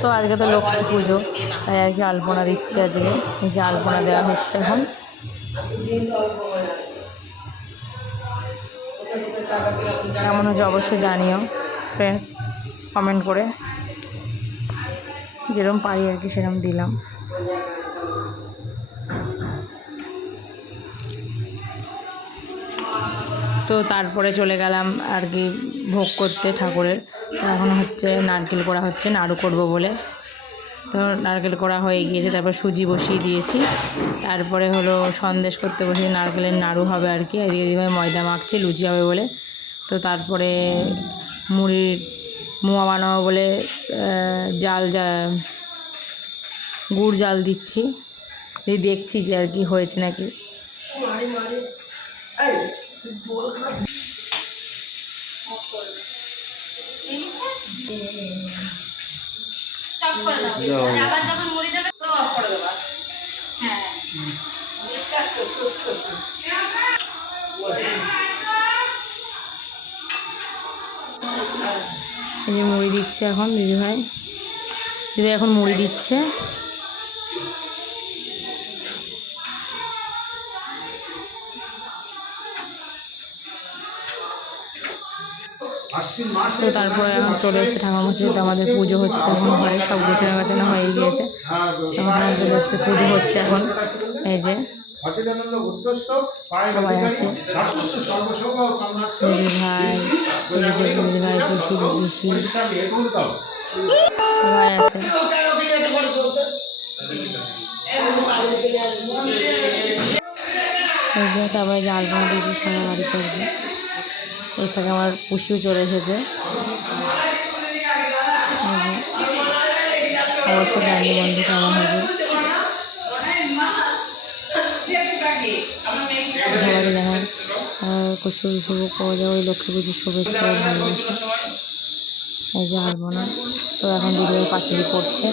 তো আজকে তো লক্ষ্মী পুজো, তাই আর কি আলপনা দিচ্ছি আজকে। এই যে আলপনা দেওয়া হচ্ছে এখন। কেমন হচ্ছে অবশ্যই জানিও ফ্রেন্ডস কমেন্ট করে। যেরকম পারি আর কি সেরকম দিলাম। তো তারপরে চলে গেলাম আর কি ভোগ করতে ঠাকুরের। এখন হচ্ছে নারকেল করা হচ্ছে, নাড়ু করব বলে। তো নারকেল করা হয়ে গিয়েছে, তারপর সুজি বসিয়ে দিয়েছি। তারপরে হলো সন্দেশ করতে বসে নারকেলের নাড়ু হবে আর কি। এদিকে দিদিভাই ময়দা মাখছে, লুচি হবে বলে। তো তারপরে মুড়ির মোয়া বানাবো বলে জাল যা, গুড় জাল দিচ্ছি। দেখছি যে আর কি হয়েছে নাকি। স্টপ করে দাও আবার যখন মুড়ি দেবে তো অফ করে দেবা। হ্যাঁ। এই যে মুড়ি দিচ্ছে এখন দিদিভাই। দিদিভাই এখন মুড়ি দিচ্ছে। তো তারপরে এখন চলে এসেছে ঠাকুরমশাই তো আমাদের পুজো হচ্ছে এখন, ঘরে সব গোছানো গাছানো হয়ে গিয়েছে। এখন চলে এসেছে, পুজো হচ্ছে এখন। এই যে সবাই আছে। দিদি ভাই, এদিকে দিদি ভাই, পিসি পিসি। সবাই আছে। এই যে, তারপরে যে আলপনা দিয়েছি সারা বাড়িতে। এখানে আমার পুষিও চলে এসেছে। এই যে অবশ্যই জানি বন্ধু কেমন হয়েছে সবাইকে জানাই কুশল শুভ পাওয়া যায়, ওই লক্ষ্মী পুজোর শুভেচ্ছা ভালোবাসা। এই যে আলপনা তো এখন দিদি পাঁচালি পড়ছে।